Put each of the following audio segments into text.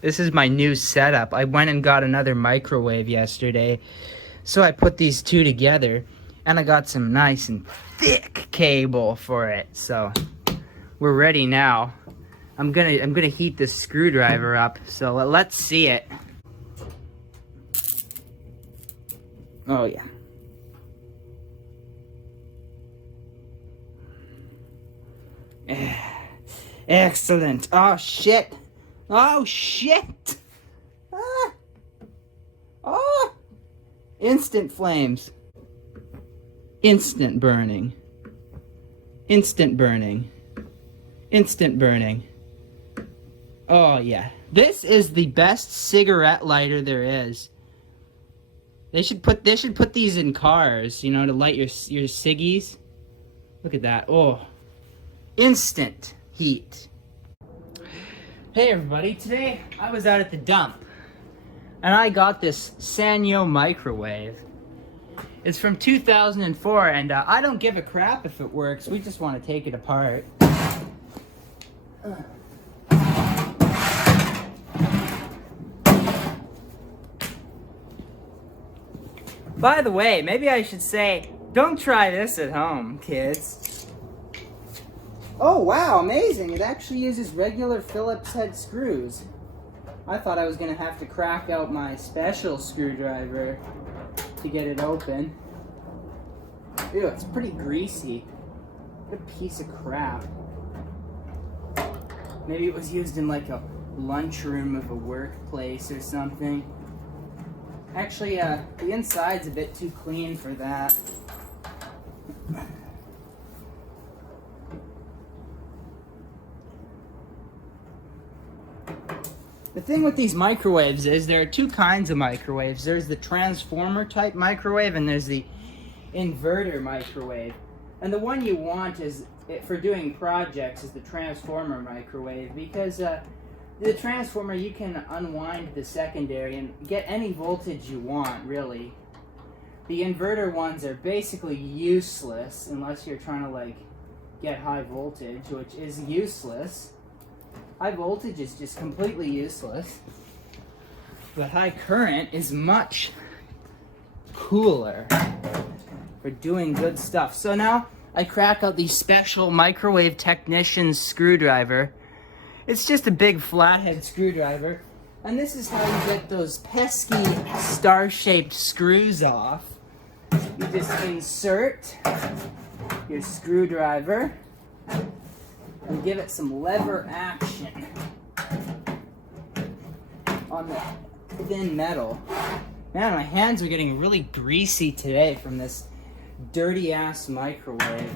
This is my new setup. I went and got another microwave yesterday. So I put these two together and I got some nice and thick cable for it. So we're ready now. I'm gonna heat this screwdriver up. So let's see it. Oh yeah. Excellent. Oh shit. Oh shit. Ah. Oh. Instant flames. Instant burning. Instant burning. Instant burning. Oh yeah. This is the best cigarette lighter there is. They should put these in cars, you know, to light your ciggies. Look at that. Oh. Instant heat. Hey everybody, today I was out at the dump and I got this Sanyo microwave. It's from 2004 and I don't give a crap if it works, we just want to take it apart. By the way, maybe I should say, don't try this at home, kids. Oh wow, amazing. It actually uses regular Phillips head screws. I thought I was going to have to crack out my special screwdriver to get it open. Ew, it's pretty greasy. What a piece of crap. Maybe it was used in like a lunchroom of a workplace or something. Actually, the inside's a bit too clean for that. The thing with these microwaves is there are two kinds of microwaves. There's the transformer type microwave and there's the inverter microwave. And the one you want is, for doing projects, is the transformer microwave because the transformer, you can unwind the secondary and get any voltage you want, really. The inverter ones are basically useless unless you're trying to like get high voltage, which is useless. High voltage is just completely useless. But high current is much cooler for doing good stuff. So now I crack out the special microwave technician's screwdriver. It's just a big flathead screwdriver. And this is how you get those pesky star-shaped screws off. You just insert your screwdriver and give it some lever action on the thin metal. Man, my hands are getting really greasy today from this dirty ass microwave.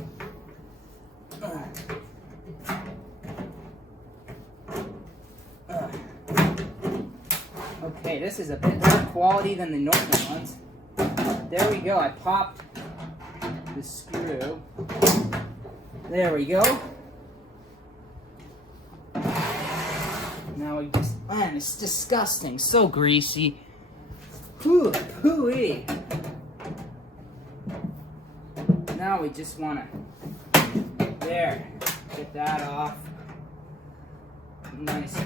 Okay, this is a bit better quality than the normal ones. There we go, I popped the screw. There we go. Now we just, man, it's disgusting, so greasy. Hooey. Now we just want to, there, get that off. Nice.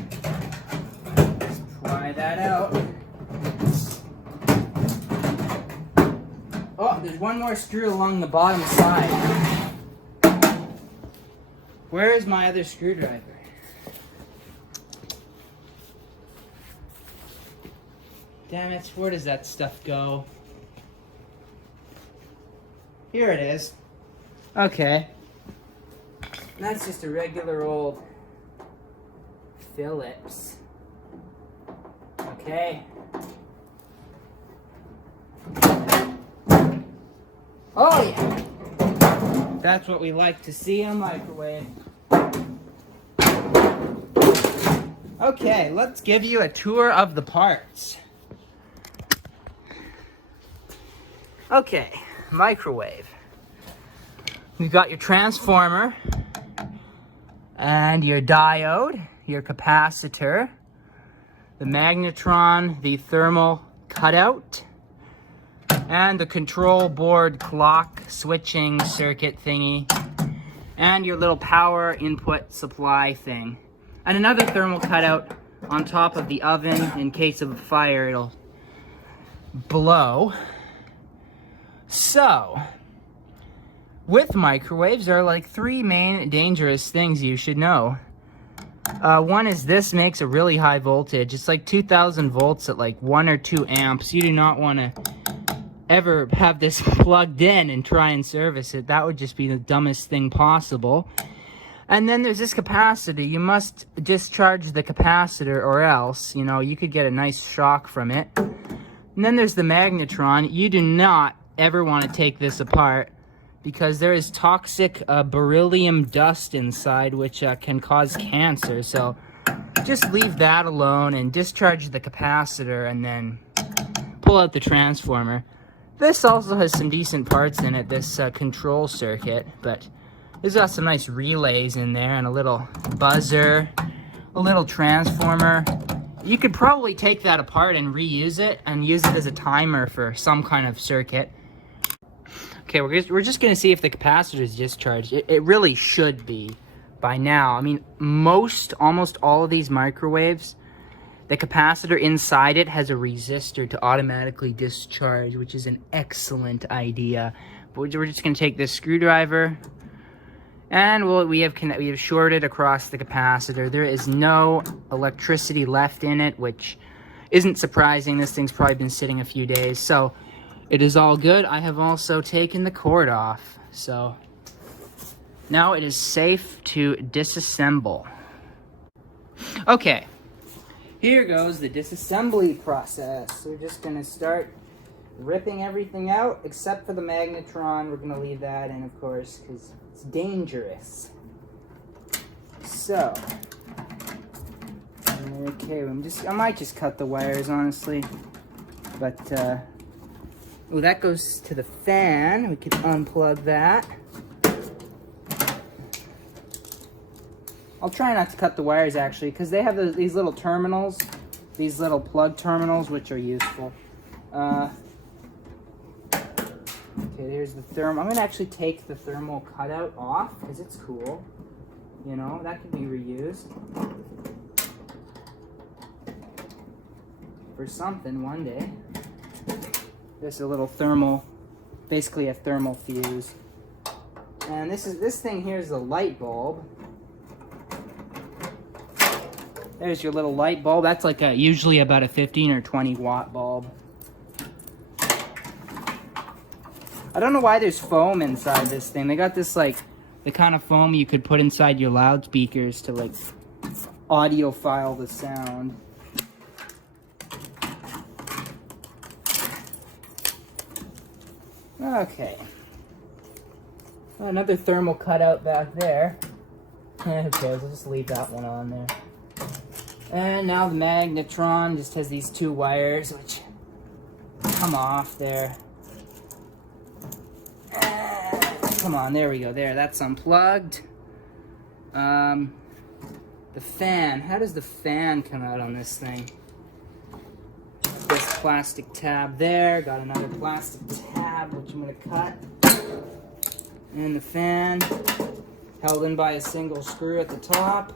Let's pry that out. Oh, there's one more screw along the bottom side. Where's my other screwdriver? Damn it, where does that stuff go? Here it is. Okay. That's just a regular old Phillips. Okay. Oh yeah! That's what we like to see in a microwave. Okay, let's give you a tour of the parts. Okay, microwave. You've got your transformer and your diode, your capacitor, the magnetron, the thermal cutout, and the control board clock switching circuit thingy, and your little power input supply thing. And another thermal cutout on top of the oven. In case of a fire, it'll blow. So, with microwaves, there are like 3 main dangerous things you should know. One is this makes a really high voltage. It's like 2000 volts at like 1 or 2 amps. You do not want to ever have this plugged in and try and service it. That would just be the dumbest thing possible. And then there's this capacitor. You must discharge the capacitor or else, you know, you could get a nice shock from it. And then there's the magnetron. You do not ever want to take this apart because there is toxic beryllium dust inside, which can cause cancer. So just leave that alone and discharge the capacitor and then pull out the transformer. This also has some decent parts in it, this control circuit, but it's got some nice relays in there and a little buzzer, a little transformer. You could probably take that apart and reuse it and use it as a timer for some kind of circuit. Okay, we're just gonna see if the capacitor is discharged. It really should be by now. I mean, almost all of these microwaves, the capacitor inside it has a resistor to automatically discharge, which is an excellent idea. But we're just gonna take this screwdriver and we have shorted across the capacitor. There is no electricity left in it, which isn't surprising. This thing's probably been sitting a few days, so it is all good. I have also taken the cord off, so now it is safe to disassemble. Okay, here goes the disassembly process. We're just gonna start ripping everything out except for the magnetron. We're gonna leave that in, of course, because it's dangerous. So, okay, I might just cut the wires, honestly, but oh, that goes to the fan. We can unplug that. I'll try not to cut the wires, actually, because they have these little terminals, these little plug terminals, which are useful. Okay, there's the thermal. I'm going to actually take the thermal cutout off, because it's cool. You know, that could be reused for something one day. There's a little thermal, basically a thermal fuse. And this thing here is a light bulb. There's your little light bulb. That's like usually about a 15 or 20 watt bulb. I don't know why there's foam inside this thing. They got this like the kind of foam you could put inside your loudspeakers to like audiophile the sound. Okay. Another thermal cutout back there. Okay, we'll just leave that one on there. And now the magnetron just has these 2 wires which come off there. Come on, there we go. There, that's unplugged. The fan. How does the fan come out on this thing? This plastic tab there. Got another plastic tab, which I'm going to cut. And the fan, held in by a single screw at the top.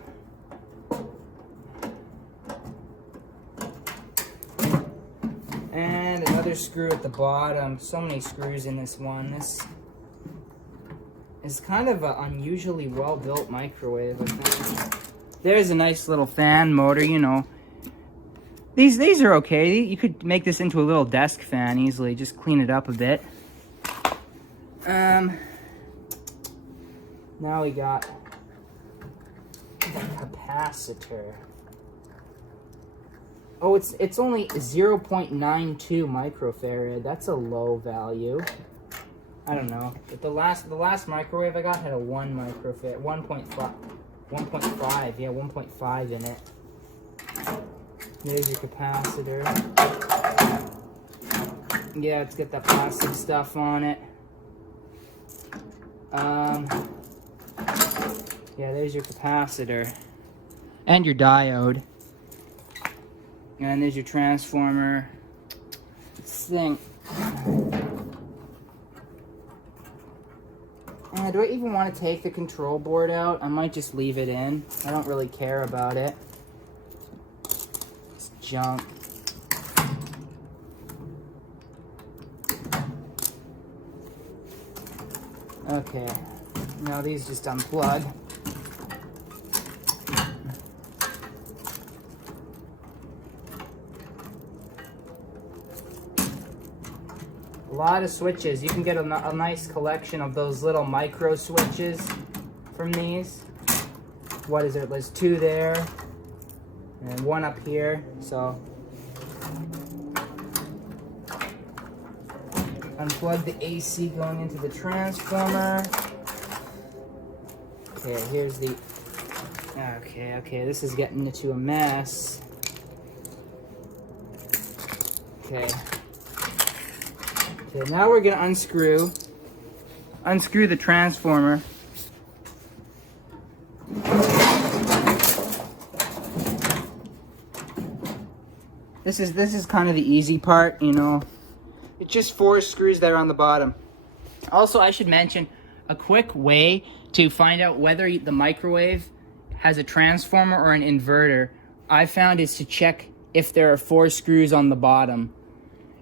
And another screw at the bottom. So many screws in this one. This is kind of an unusually well-built microwave, I think. There's a nice little fan motor, you know. These are okay. You could make this into a little desk fan easily. Just clean it up a bit. Now we got the capacitor. Oh, it's only 0.92 microfarad. That's a low value. I don't know. But the last microwave I got had a 1 microfarad, 1.5, yeah, 1.5 in it. There's your capacitor. Yeah, it's got that plastic stuff on it. Yeah, there's your capacitor. And your diode. And there's your transformer. This thing. Do I even want to take the control board out? I might just leave it in. I don't really care about it. junk. Okay, now these just unplug. A lot of switches. You can get a nice collection of those little micro switches from these. What is it? There's 2 there and 1 up here. So unplug the AC going into the transformer. Okay, here's the... Okay, this is getting into a mess. Okay, now we're gonna unscrew the transformer. This is kind of the easy part, you know. It's just 4 screws there on the bottom. Also, I should mention a quick way to find out whether the microwave has a transformer or an inverter, I found, is to check if there are 4 screws on the bottom.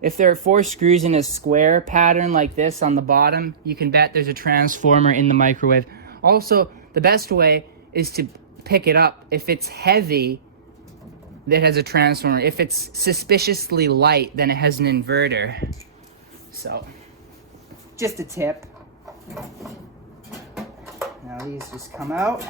If there are 4 screws in a square pattern like this on the bottom, you can bet there's a transformer in the microwave. Also, the best way is to pick it up. If it's heavy, that has a transformer. If it's suspiciously light, then it has an inverter. So, just a tip. Now these just come out.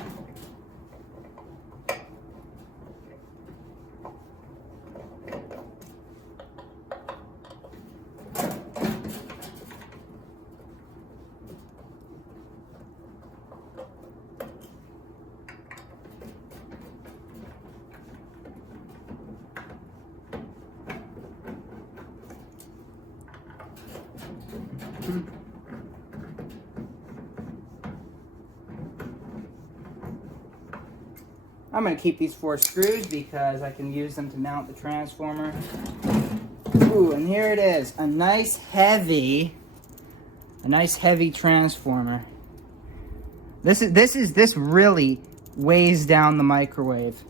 I'm going to keep these 4 screws because I can use them to mount the transformer. Ooh, and here it is. A nice heavy transformer. This really weighs down the microwave.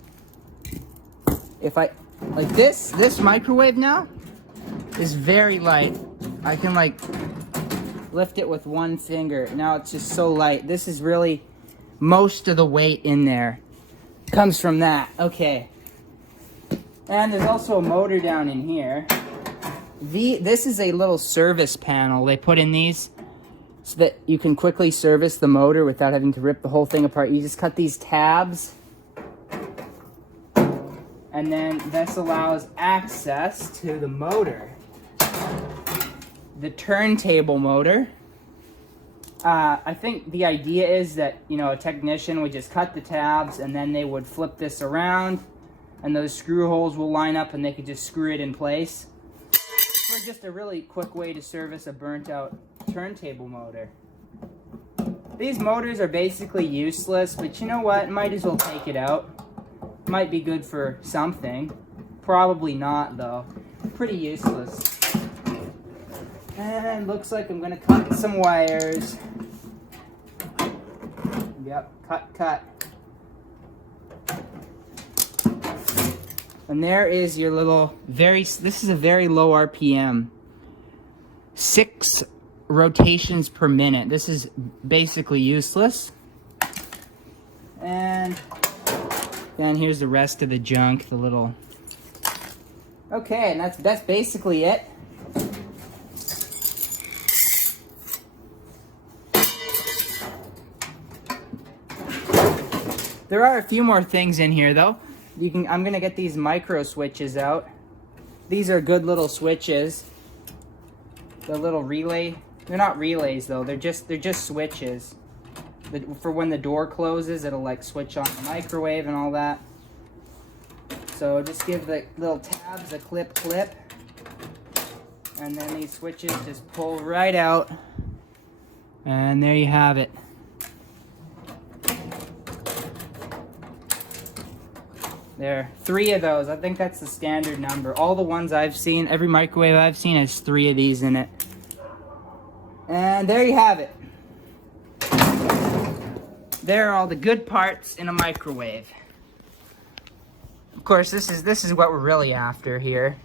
If I, like this microwave now is very light. I can like lift it with 1 finger. Now it's just so light. This is really most of the weight in there comes from that. Okay. And there's also a motor down in here. This is a little service panel they put in these so that you can quickly service the motor without having to rip the whole thing apart. You just cut these tabs, and then this allows access to the motor. The turntable motor. I think the idea is that, you know, a technician would just cut the tabs and then they would flip this around and those screw holes will line up and they could just screw it in place. For just a really quick way to service a burnt out turntable motor. These motors are basically useless, but you know what? Might as well take it out. Might be good for something. Probably not though. Pretty useless. And looks like I'm gonna cut some wires. Yep, cut. And there is your little this is a very low RPM. 6 rotations per minute. This is basically useless. And then here's the rest of the junk, the little... Okay, and that's basically it. There are a few more things in here though. I'm gonna get these micro switches out. These are good little switches. The little relay. They're not relays though. They're just switches. For when the door closes, it'll like switch on the microwave and all that. So just give the little tabs a clip, and then these switches just pull right out. And there you have it. There, 3 of those. I think that's the standard number. All the ones I've seen, every microwave I've seen has 3 of these in it. And there you have it. There are all the good parts in a microwave. course, this is what we're really after here.